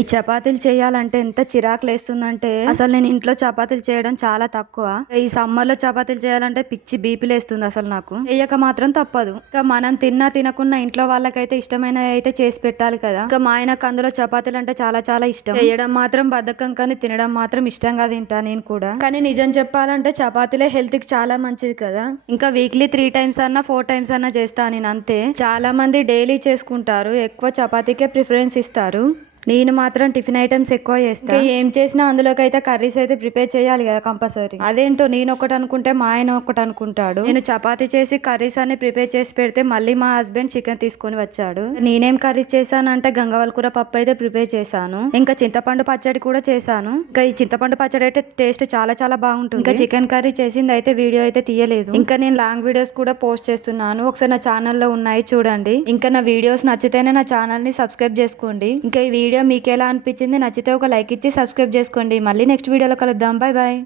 ఈ చపాతీలు చేయాలంటే ఎంత చిరాకు లేస్తుందంటే అసలు నేను ఇంట్లో చపాతీలు చేయడం చాలా తక్కువ. ఈ సమ్మర్ లో చపాతీలు చేయాలంటే పిచ్చి బీపీ లేస్తుంది అసలు నాకు. చెయ్యక మాత్రం తప్పదు. ఇంకా మనం తిన్నా తినకున్నా ఇంట్లో వాళ్ళకైతే ఇష్టమైన అయితే చేసి పెట్టాలి కదా. ఇంకా మా ఆయనకు అందులో చపాతీలు అంటే చాలా చాలా ఇష్టం. చేయడం మాత్రం బద్ధకం, కానీ తినడం మాత్రం ఇష్టంగా తింటా నేను కూడా. కానీ నిజం చెప్పాలంటే చపాతీలే హెల్త్ కి చాలా మంచిది కదా. ఇంకా వీక్లీ 3 times అన్నా 4 times అన్నా చేస్తా నేను అంతే. చాలా మంది డైలీ చేసుకుంటారు, ఎక్కువ చపాతీకే ప్రిఫరెన్స్ ఇస్తారు. నేను మాత్రం టిఫిన్ ఐటమ్స్ ఎక్కువ చేస్తా. ఏం చేసినా అందులోకి అయితే కర్రీస్ అయితే ప్రిపేర్ చేయాలి కదా కంపల్సరీ. అదేంటో నేను ఒకటి అనుకుంటే మా ఆయన ఒకటి అనుకుంటాడు. నేను చపాతీ చేసి కర్రీస్ అన్ని ప్రిపేర్ చేసి పెడితే మళ్ళీ మా హస్బెండ్ చికెన్ తీసుకొని వచ్చాడు. నేనేం కర్రీస్ చేశానంటే గంగవాల్ కూర పప్పు అయితే ప్రిపేర్ చేశాను. ఇంకా చింతపండు పచ్చడి కూడా చేశాను. ఇంకా ఈ చింతపండు పచ్చడి అయితే టేస్ట్ చాలా చాలా బాగుంటుంది. ఇంకా చికెన్ కర్రీ చేసింది అయితే వీడియో అయితే తీయలేదు. ఇంకా నేను లాంగ్ వీడియోస్ కూడా పోస్ట్ చేస్తున్నాను, ఒకసారి నా ఛానల్లో ఉన్నాయి చూడండి. ఇంకా నా వీడియోస్ నచ్చితేనే నా ఛానల్ ని సబ్స్క్రైబ్ చేసుకోండి. ఇంకా ఈ వీడియో మీకు ఎలా అనిపించింది, నచ్చితే ఒక లైక్ ఇచ్చి సబ్స్క్రైబ్ చేసుకోండి. మళ్ళీ నెక్స్ట్ వీడియోలో కలుద్దాం. Bye bye.